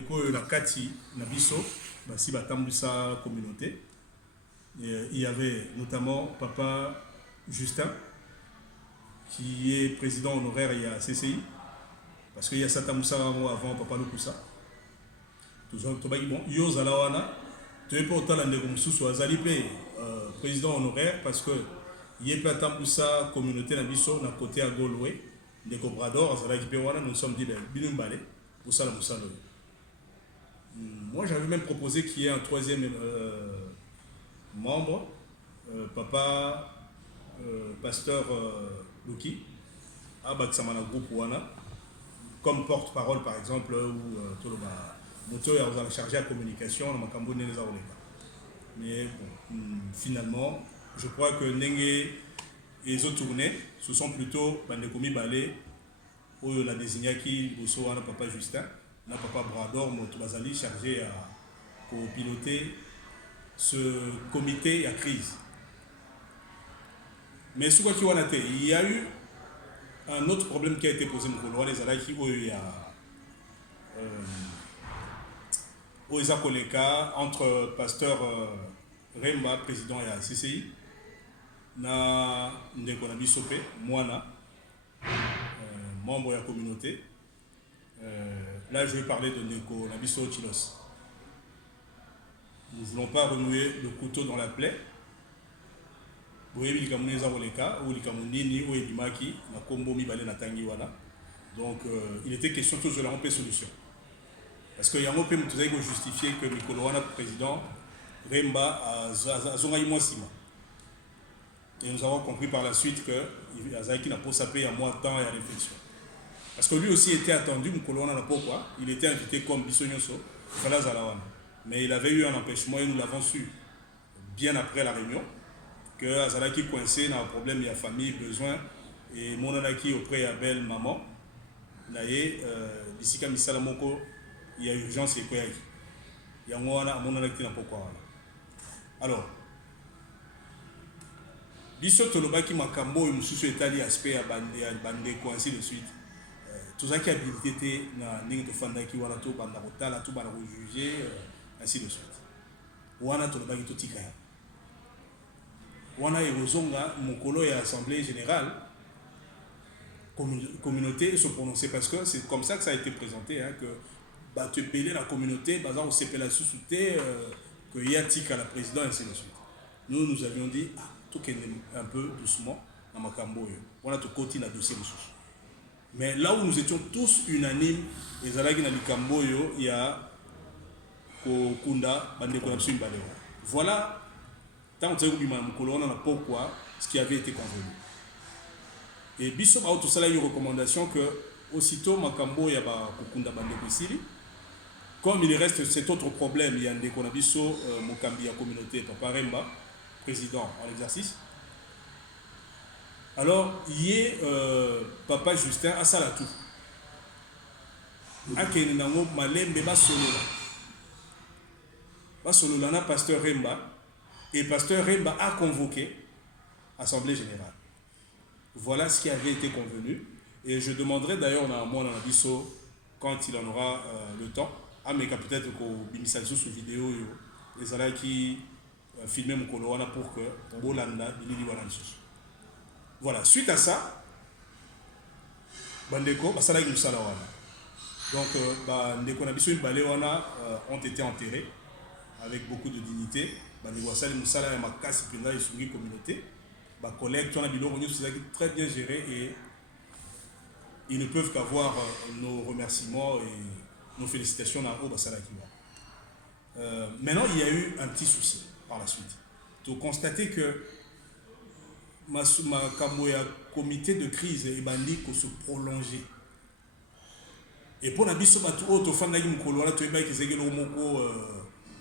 bandeko na kati na biso basi batambwisa communauté. Il y avait notamment Papa Justin, qui est président honoraire il y a CCI, parce qu'il y a Sata Moussa avant Papa Lokusa. Tout ça, bon, Yo Zalawana, tu es pas autant de Moussou Azali président honoraire, parce que il y a Plata Moussa communauté Nabiso, na côté à Gauloé, des Cobrador, Azala Kipewana, nous sommes dit Binumbale, pour ça la Moussa. Moi j'avais même proposé qu'il y ait un troisième membre, Papa Pasteur Luki, à Baksamana Group Wana, comme porte-parole par exemple, ou Toloba, Moto est chargé à la communication, dans Makambo Neneza Oleka. Mais bon, finalement, je crois que Nenge et les autres tournées, ce sont plutôt Bandekomi Balé, où on a désigné qui, Bosso, Papa Justin, Papa Brador, Moto Bazali, chargé à piloter ce comité à crise. Mais ce qu'il y a eu un autre problème qui a été posé au les Alaki où il y a entre pasteur Remba, président et CCI, na Ndeko Nabisope, Moana, membre de la communauté. Là, je vais parler de Ndeko Nabiso Chilos. Nous ne voulons pas renouer le couteau dans la plaie. Donc, il était question toujours de la paix solution. Parce qu'il y a un peu de justifier que Mikoloana, président, Remba a Zongaïmo Sima. Et nous avons compris par la suite que Azaïki n'a pas sapé à moins de temps et à réflexion. Parce que lui aussi était attendu, Mikoloana n'a pas quoi. Il était invité comme Bissonyoso, Falazalawana. Mais il avait eu un empêchement et nous l'avons su bien après la réunion que Azalaki coincé dans un problème, il y a famille, besoin et mon anaki auprès de belle maman. D'ici qu'à Misalamoko, il y a urgence et quoi. Il y a mon anaki n'a pas quoi. Alors, Bissot Tolobaki Makambo et Moussou Etali aspect à Bandé coincé de suite. Tout ça qui a habilité na Ning de Fandaki Wanato, Bandarota, la tout Banaro jugé. Ainsi de suite. Wana tolobaki totika ya. Wana erozonga mokolo et assemblée générale communauté se prononcer parce que c'est comme ça que ça a été présenté hein, que bah tu payes la communauté bazar au CP la sous-souté que y a tika la présidente ainsi de suite. Nous avions dit tout un peu doucement dans Makambo. On a tout côté la dossier ressources. Mais là où nous étions tous unanimes les alagi na Likambo il y a voilà, tant que on n'a pas pourquoi ce qui avait été convenu. Et Bissop a tout ça une recommandation que aussitôt Makambo y a Kukunda Bandeko Sili. Comme il reste cet autre problème, il y a un déconabiso Mokambi à communauté, Papa Remba, président en exercice. Alors, il y a Papa Justin à Salatou. Akenenango Malembe Basolola. Sololana, pasteur Remba, et pasteur Remba a convoqué l'Assemblée générale. Voilà ce qui avait été convenu. Et je demanderai d'ailleurs à mon abisso, quand il en aura le temps, à mes peut-être qu'au Bimisalso sous vidéo, les alais qui filment mon coloana pour que Bolanda, Billy Walansus. Voilà, suite à ça, Bandeko, Basala Musalawana. Donc, Bandeko Nabiso et Balewana ont été enterrés avec beaucoup de dignité. Les Moussala et Makasi Penda et Sougi communauté. Les collègues qui ont très bien géré et ils ne peuvent qu'avoir nos remerciements et nos félicitations à Obasala Kiwa. Maintenant, il y a eu un petit souci par la suite. Tu as constaté que ma comité de crise et bandit pour se prolonger. Et pour la bisobatu auto fan na yimukolo wala toyeba ki moko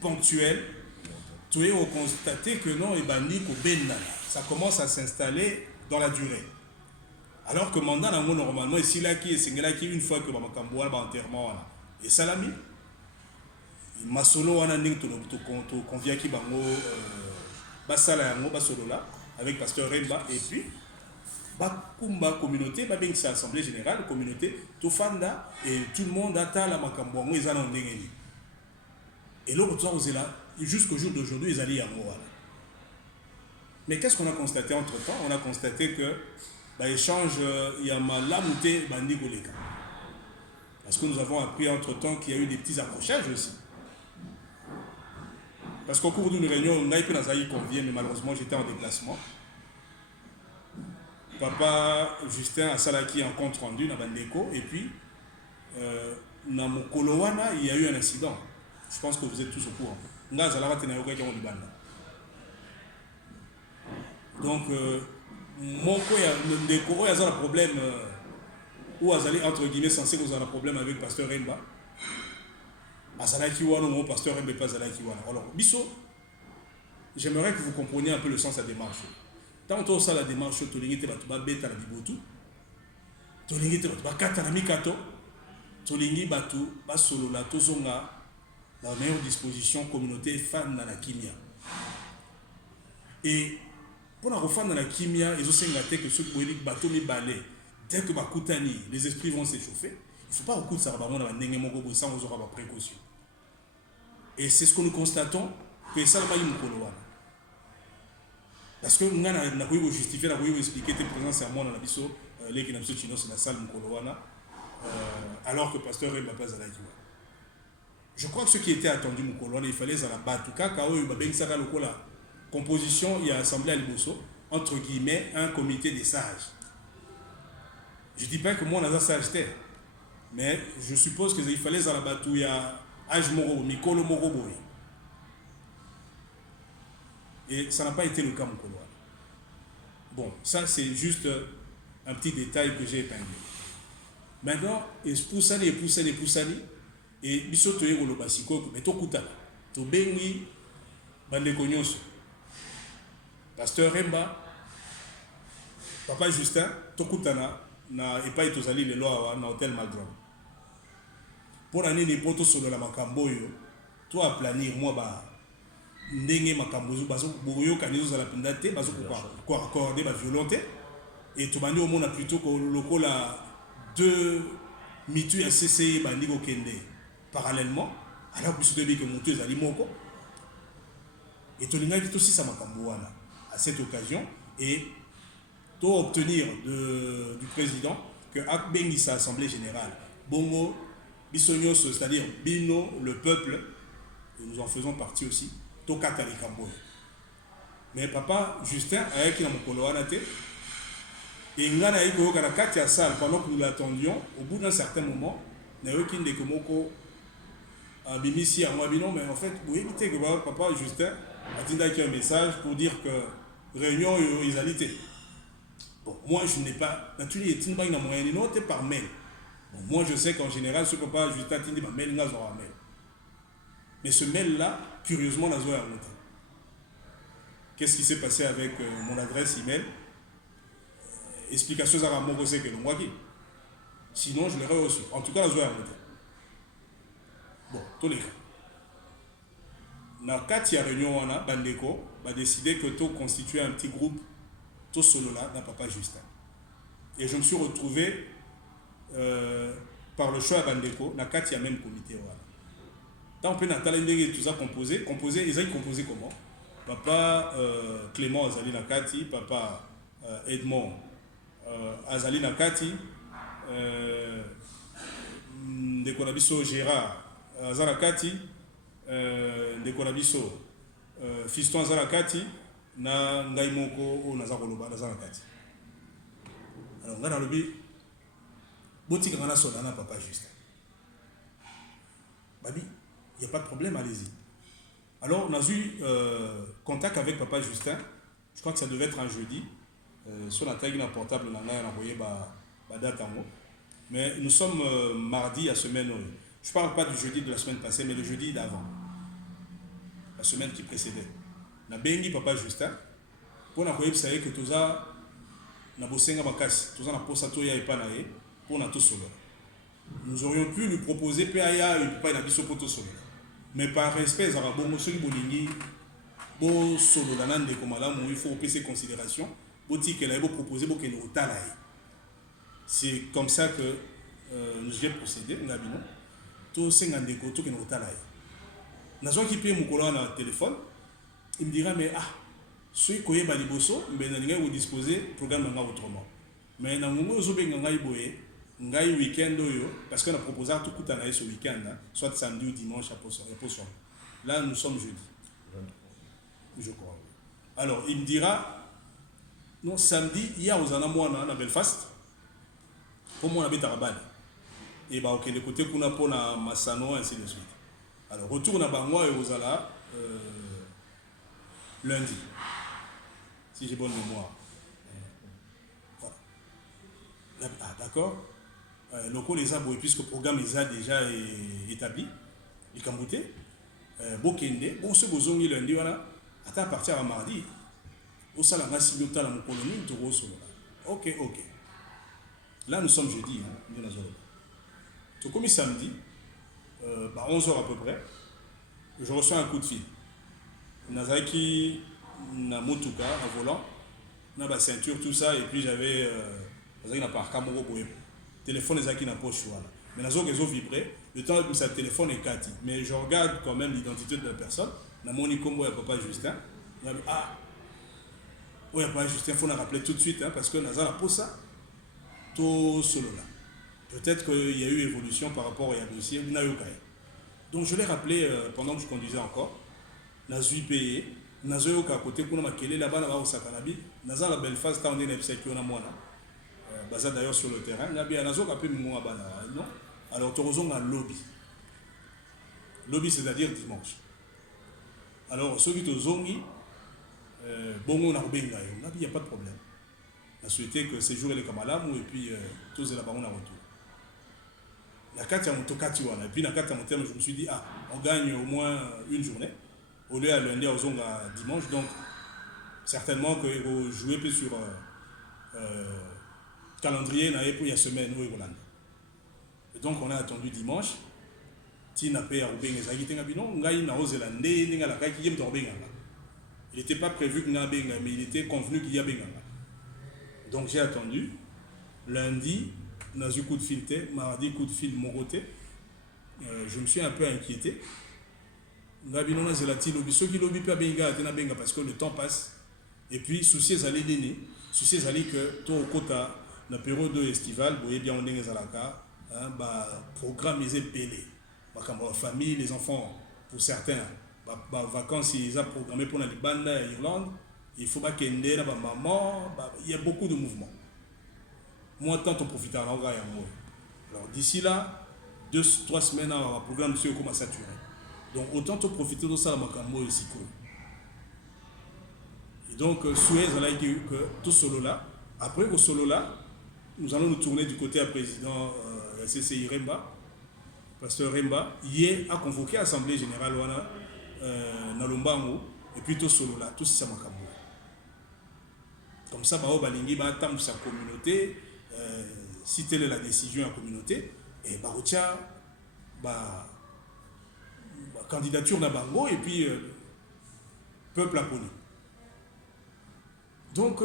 ponctuel, tu es constaté que non et bandit ko benda. Ça commence à s'installer dans la durée. Alors que mandat normalement ici là qui est singela qui une fois que Makambo wala enterrement wala et salami masolo wana ning to convient ki bango basala yango basolo là avec pasteur Remba et puis bakumba communauté babengisa assemblée générale communauté tofanda et tout le monde atala makambo yango eza na ndenge nini eloko toza kozela jusqu'au jour d'aujourd'hui ezali yango wana. Mais qu'est-ce qu'on a constaté entre temps? On a constaté que l'échange il y a malamu te bandi koleka, parce que nous avons appris entre temps qu'il y a eu des petits accrochages aussi. Parce qu'au cours d'une réunion, on a eu Nazaï convient, mais malheureusement j'étais en déplacement. Papa Justin a salaki en compte rendu dans Bandeko, et puis dans Mokolowana, il y a eu un incident. Je pense que vous êtes tous au courant. Donc, Moko, il y a un problème, où Azali, entre guillemets, censé que vous avez un problème avec Pasteur Remba. Azalaki Wana, ou Pasteur Remba, pas Azalaki Wana. Alors, Bisso, j'aimerais que vous compreniez un peu le sens de la démarche. Tant que ça, la démarche, tu vas bêta la bibotu, tu vas kata la mikato, tu vas solo la tozonga, dans la meilleure disposition, communauté, fan dans la kimia. Et pour la refane dans la kimia, ils ont signaté que ceux qui ont bateau mi balai, dès que Bakutani, les esprits vont s'échauffer, il ne faut pas beaucoup de ça, sans vous aura précaution. Et c'est ce que nous constatons, que ça va y moukolwana. Parce que nous avons justifié, nous avons expliqué tes présences à moi dans la biso, les qui n'ont pas de la salle moukolwana, alors que le pasteur n'est pas à la joie. Je crois que ce qui était attendu moukolwana, il fallait à la battre. Car la composition, il y a assemblée à Liboso, entre guillemets, un comité des sages. Je ne dis pas que moi, on a un sage, mais je suppose qu'il fallait à la battre, il y a Aj Moro, Mikolo Moroboy. Et ça n'a pas été le cas, mon couloir. Bon, ça c'est juste un petit détail que j'ai épinglé. Maintenant, et poussani, et bisoto yego lo basiko, mais to kutala, to bengi, bande konyoso. Pasteur Remba, Papa Justin, to kutana, na epai tozali le loa na hôtel Malgrom. Pour l'année des potos sur la macamboyo, toi à planir, moi bah. Ndenge makambozo bazo boyo kanizo za la pendate bazo ko accorder ba volonté et to bandi au monde plutôt que lokola deux mitu ya CC bandi ko kende parallèlement alors que ce début que monteuse ali moko et to linga qui aussi ça makambo wana à cette occasion et to obtenir du président que akbengi sa assemblée générale bongo bisognos c'est-à-dire bino le peuple et nous en faisons partie aussi. Mais papa Justin a écrit dans mon coloanate et il a écrit dans la salle pendant que nous l'attendions. Au bout d'un certain moment, il y a eu qui a bimisi à moi, mais en fait, vous évitez que papa Justin a dit un message pour dire que réunion est égalité. Bon, moi je n'ai pas, naturellement, il y a une note par mail. Bon, moi je sais qu'en général, ce papa Justin a dit ma mail, il y a un mail. Mais ce mail-là, curieusement, la Zoé a monté. Qu'est-ce qui s'est passé avec mon adresse email? Explication à mon conseil que l'on voit qui. Sinon, je l'aurais reçu. En tout cas, la Zoé a monté. Bon, tous les cas. Dans 4 réunions, on a Bandeko a décidé que tout constituer un petit groupe, tout solo là, dans Papa Justin. Et je me suis retrouvé par le choix à Bandeko, dans 4 même comité. Voilà. Tant on peut n'attendre tout ça composé, ils ont composé comment? Papa Clément Azali Nakati, Papa Edmond Azali Nakati, Ndekonabiso Gérard Azanakati, Ndekonabiso Fiston Azanakati, na Ngaimoko ou Nazakoloba Azanakati. Alors, on a dans le but, Botika Gana Solana, Papa Justin. Babi. Il n'y a pas de problème, allez-y. Alors, on a eu contact avec Papa Justin, je crois que ça devait être un jeudi, sur la taille d'un portable, on a envoyé la date en haut. Mais nous sommes mardi à semaine, je ne parle pas du jeudi de la semaine passée, mais le jeudi d'avant, la semaine qui précédait. On a bengi Papa Justin, pour envoyer, vous savez que tout ça, on a bossé en bakasi, tout ça, on a posé tout et pas naé, pour on a tout solo. Nous aurions pu lui proposer PAIA et pas une poto solo. Mais par respect, il faut payer ses considérations. proposer beaucoup de talent. C'est comme ça que j'ai procédé. Tout c'est un déco, tout qui est au talent. Nazo qui paye mon collant dans le téléphone, il me dira mais ceux qui ont des bosso, mais vous disposez programme autrement. Mais dans le moment où vous avez un week-end, parce qu'on a proposé tout coup à ce week-end, soit samedi ou dimanche à Poisson. Là, nous sommes jeudi. Je crois. Alors, il me dira, non, samedi, il y a aux Anamoana, à Belfast, pour moi, on habite à Rabat. Et bah, ok, le côté qu'on a pour la Massano, ainsi de suite. Alors, retourne à Bangwa et aux Ala, lundi, si j'ai bonne mémoire. Voilà. Ah, d'accord. Locaux les abos, puisque le programme les a déjà établi, il cambouté. Bokende, bon, ce besoin il lundi, voilà. À partir à mardi, au salon, on a signé au mon colonie, tout solo. Ok. Là, nous sommes jeudi, tout comme samedi, 11h à peu près, je reçois un coup de fil. Nazaki, na motuka, en volant, na ba ceinture, tout ça, et puis j'avais un parc à mon téléphone, les acquis n'a pas choix. Mais les autres vibré, le temps où ça téléphone est Cathy. Mais je regarde quand même l'identité de la personne. Dans mon icône, il n'y a pas Justin. Il y a il n'y a pas Justin, il faut la rappeler tout de suite, parce que Nazar a posé ça, tout solo là. Peut-être qu'il y a eu évolution par rapport à un dossier, donc je l'ai rappelé pendant que je conduisais encore. Nazui payé, Nazoyoka à côté, pour nous là-bas, là-bas au Sakanabi, Nazar la belle phase, quand on est dans le basé d'ailleurs sur le terrain, il y a Nazo qui a pu me non. Alors, tu as un lobby. Lobby, c'est-à-dire dimanche. Alors, ceux qui te zongi, bon, on a il n'y a pas de problème. On a souhaité que ces jours les Kamalam, et puis tous les là-bas, on a retour. La carte, et puis la carte, je me suis dit, on gagne au moins une journée, au lieu de lundi aux à dimanche, donc certainement que vous jouez plus sur calendrier pour la semaine où et donc on a attendu dimanche. Il n'était pas prévu qu'il y ait un benga, mais il était convenu qu'il y a benga. Donc j'ai attendu. Lundi, on a eu coup de fil, mardi, coup de fil de mon côté. Je me suis un peu inquiété. Parce que le temps passe. Et puis, souci est allé donner. Souci est allé que tout au côté, la période estivale, vous voyez bien, on est programme est pelé. La famille, les enfants, pour certains, vacances, ils ont programmé pour la Liban, Irlande. Il faut pas qu'il y ait maman. Il y a beaucoup de mouvements. Moi, tant on profite en langage. Alors, d'ici là, 2-3 semaines, le programme de comment saturer. Donc, autant on profiter de ça, aussi. Et donc, souhait que tout solo là, après au solo là, nous allons nous tourner du côté à président CCI Remba, pasteur Remba, hier a convoqué l'Assemblée générale dans Lombango, et puis tout solo là, tout ça m'a. Comme ça, Balingi va attendre sa communauté, si telle est la décision de la communauté, et Baroutia, candidature dans Bango, et puis peuple appelé. Donc,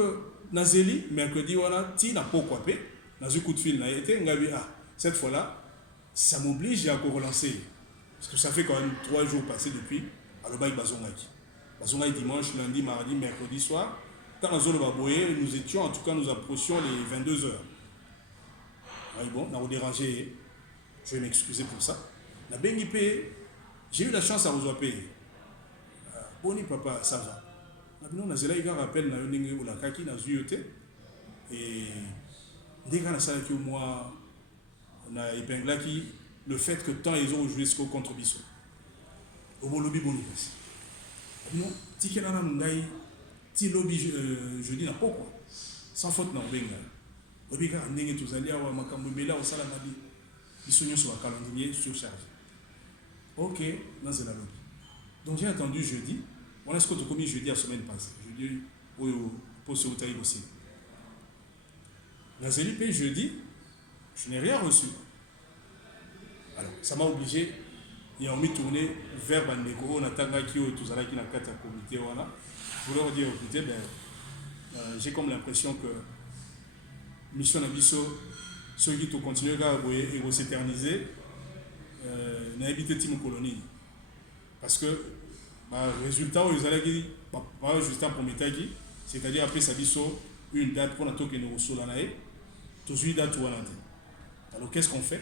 Nazeli, mercredi, voilà, ti n'a pas quoi payer, dans un coup de fil, n'a été, cette fois-là, ça m'oblige à relancer. Parce que ça fait quand même 3 jours passés depuis, à l'Obaï Bazongaki. Bazongaki dimanche, lundi, mardi, mercredi soir. Quand nous étions, en tout cas, nous approchions les 22h. Bon, on a dérangé, je vais m'excuser pour ça. La BNIP, j'ai eu la chance à vous payer. Boni papa, ça va. Maintenant, on a eu un rappel, on a eu un kaki, on a eu et dès qu'on a salé que moi, on a épinglé le fait que tant ils ont joué ce contre Bissot. Au bon lobby, bon passe. Non, ticket là, on a ti lobby jeudi n'a pas quoi. Sans faute, non, benga. Lobby car on est tous allés à Makambo Bela au Salamadi. Ils sont sur le calendrier surchargé. Ok, dans c'est la lobby. Donc j'ai attendu jeudi. On a ce qu'on a commis jeudi à la semaine passée. Jeudi, pour ce que aussi. Dans le jeudi, je n'ai rien reçu. Alors, ça m'a obligé. Ils ont mis tourner vers Bandeko, on a Tangaki ou tout ça qui n'a qu'à comité. Pour leur dire, écoutez, j'ai comme l'impression que mission Nabiso, ceux qui continuent à s'éterniser, n'a évité Timo Colonie. Parce que le résultat, résultat pour Metagi, c'est-à-dire après Sabiso, une date pour notre nous solanae, toujours une date ou un. Alors qu'est-ce qu'on fait?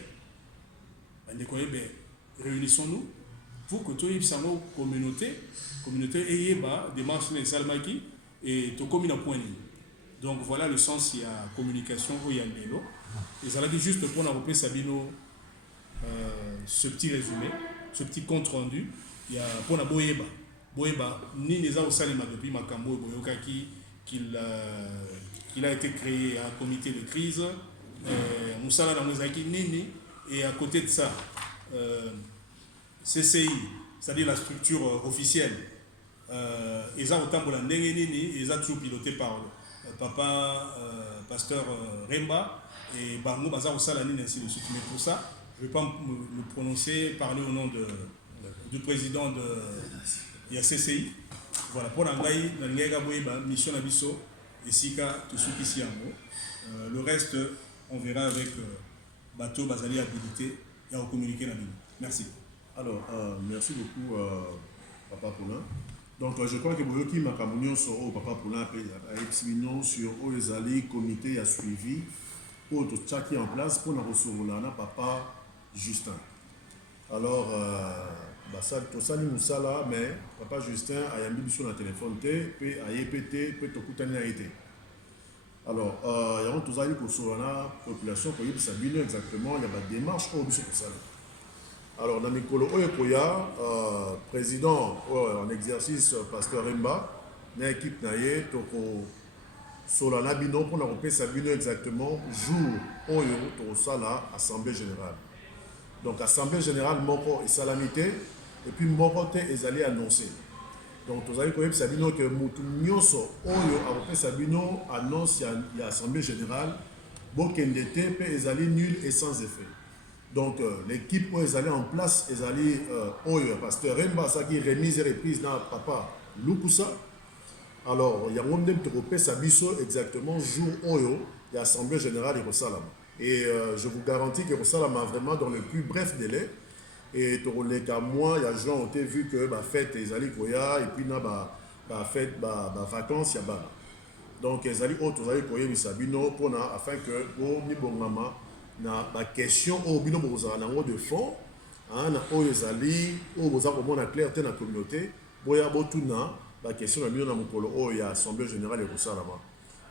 Réunissons-nous pour que tout le monde communauté ait des marches de Salmaki et tout comme une point. Donc voilà le sens, il y a communication où il y a le vélo. Et ça l'a dit juste pour nous Sabino ce petit résumé, ce petit compte rendu. Il y a pour la Boyeba. Boyeba, ni les au Salima depuis Makambo et Boyoka qu'il a été créé un comité de crise. Moussala dans Mozaki Nini, et à côté de ça, CCI, c'est-à-dire la structure officielle, ils ont autant pour la Nini, ils ont toujours piloté par papa, pasteur Remba, et Barno Bazar au Salanine, ainsi de suite. Mais pour ça, je ne vais pas me prononcer, parler au nom du président de la CCI. Voilà, pour l'Angaï, la mission Nabiso, et Sika, tout ce qui s'y a. Le reste, on verra avec Bateau, Bazali habilité et à communiquer la ligne. Merci. Alors, merci beaucoup, Papa Poulain. Donc, je crois que vous qui m'a communion sur Papa Poulain sur Oezali, comité a suivi, pour tout ça qui est en place pour nous recevoir Papa Justin. Alors, tout ça, nous sommes là, mais Papa Justin a mis sur le téléphone, puis a EPT, puis tout a été. Alors, il y a tous les pour la population pour savoir exactement il y a des démarches pour ça. Alors, dans Nicolo Oyekoya, président en exercice, pasteur Remba, dans l'équipe Naye, sur la Nabino pour nous savoir exactement jour où il y a ça assemblée générale. Donc, assemblée générale, Moko et Salamité, et puis Moko est allé annoncer. Donc, vous avez compris que Moutounioso, Oyo, Sabino annonce l'Assemblée générale, Bokendete, est allé nul et sans effet. Donc, l'équipe où est allée en place, est allée Oyo, pasteur Remba, ça qui remise et reprise dans Papa Lukusa. Alors, il y a un même tropé Sabiso exactement jour Oyo, l'Assemblée générale de Rosalama. Et je vous garantis que Rosalama vraiment dans le plus bref délai. Et pour les cas, moi, il y a des gens qui ont vu que la fête est allée Koya et puis la fête, la vacances, il y a donc ils allaient autres allés Koya Misabino pour afin que au niveau maman la question au bino de fond hein na ils allaient au boza pour mon clair dans la communauté boya botuna la question na bino na mukolo o ya assemblée générale de Salama.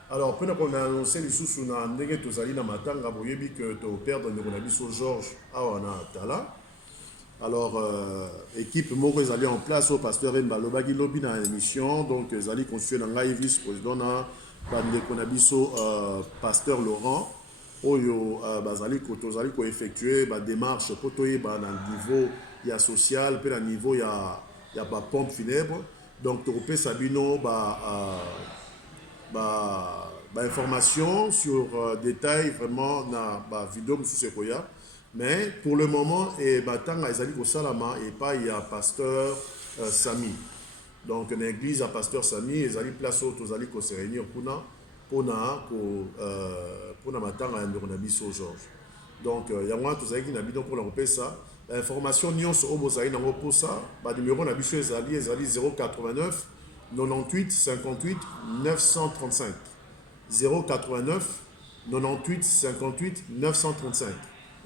Alors pendant qu'on a annoncé les sous na ndenge tozali na matanga boyebi que to perdre ne konabiso Georges awana tala. Alors, équipe Moko est allée en place au pasteur Mbalobagi Lobi dans l'émission. Donc, ils allaient constituer dans vice-président dans Konabiso, pasteur Laurent. Oyo, bazali ko effectuer des démarches pour dans le niveau social, puis dans le niveau il y a pompe funèbre. Donc, Topé Sabino, information sur détails vraiment dans la vidéo sous Sekoya. Mais pour le moment, il y a pasteur Sami. Donc, l'église a pasteur Sami, ils allaient place où ils allaient se réunir pour Georges. Donc, il y a moi tous qui n'habitent pour leur ça. L'information Nyon sur Obosaï n'a pas ça. Le numéro d'habitude est 089 98 58 935. 089 98 58 935.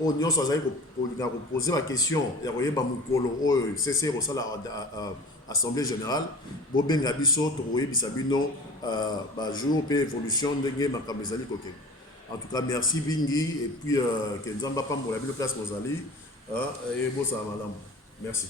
On y a posé la question, il y a eu CC Assemblée générale, Boben Gabiso, Toroye Bisabino, jour et évolution de Makamezali Koke. En tout cas, merci Bingi et puis Kenzamba Pam pour la place Mozali et Bossa Madame. Merci.